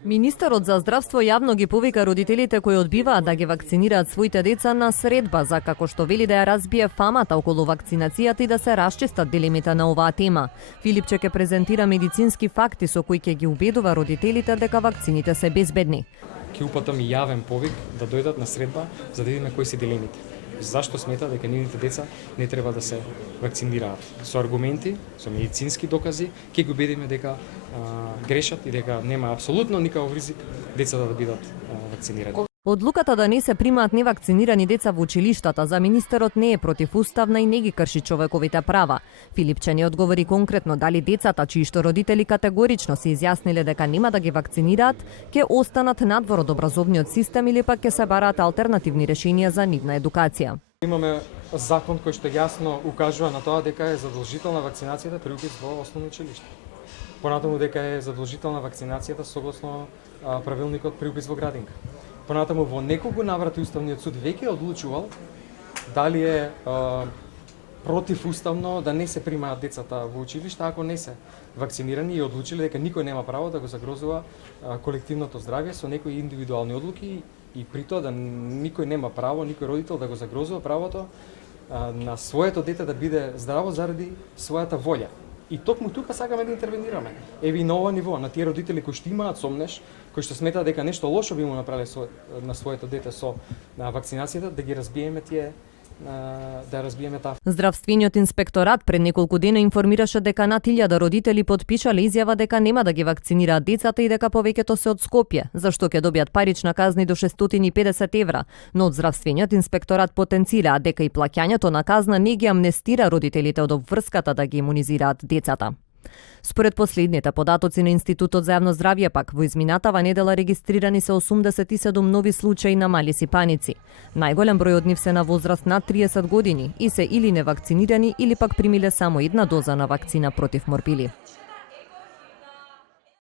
Министерот за здравство јавно ги повика родителите кои одбиваат да ги вакцинираат своите деца на средба за како што вели да ја разбие фамата околу вакцинацијата и да се расчистат дилемите на оваа тема. Филипче ќе презентира медицински факти со кои ќе ги убедува родителите дека вакцините се безбедни. Ќе упатам и јавен повик да дојдат на средба за да видиме кои се дилемите. Зашто смета дека нивните деца не треба да се вакцинираат. Со аргументи, со медицински докази, ќе ги убедиме дека грешат и дека нема апсолутно никаков ризик децата да бидат вакцинирани. Одлуката да не се примаат невакцинирани деца во училиштата за министерот не е противуставна и не ги крши човековите права. Филипче не одговори конкретно дали децата чии што родители категорично се изјасниле дека нема да ги вакцинираат, ќе останат надвор од образовниот систем или пак ќе се бараат алтернативни решенија за нивна едукација. Имаме закон кој што јасно укажува на тоа дека е задолжителна вакцинацијата при упис во основно училиште. Понатаму дека е задолжителна вакцинацијата согласно правилникот при упис во градинка. Понатаму во неколку наврати Уставниот суд веќе одлучувал дали е противуставно да не се примаат децата во училиште ако не се вакцинирани и одлучиле дека никој нема право да го загрозува колективното здравје со некои индивидуални одлуки и при тоа да никој нема право, никој родител да го загрозува правото на своето дете да биде здраво заради својата волја. И токму тука сакаме да интервенираме. Еве и на ова ниво, на тие родители кои што имаат сомнеш, кои што сметаат дека нешто лошо би му направиле на своето дете со вакцинацијата, да ги разбиеме да разбиеме таа. Здравствениот инспекторат пред неколку дена информираше дека над 1000 родители потпишале изјава дека нема да ги вакцинираат децата и дека повеќето се од Скопје, зашто ќе добијат парична казни до 650 евра, но од здравствениот инспекторат потенцира дека и плаќањето на казна не ги амнестира родителите од обврската да ги имунизираат децата. Според последните податоци на Институтот за јавно здравје пак, во изминатава недела регистрирани се 87 нови случаи на мали сипаници. Најголем број од нив се на возраст над 30 години и се или невакцинирани или пак примиле само една доза на вакцина против морбили.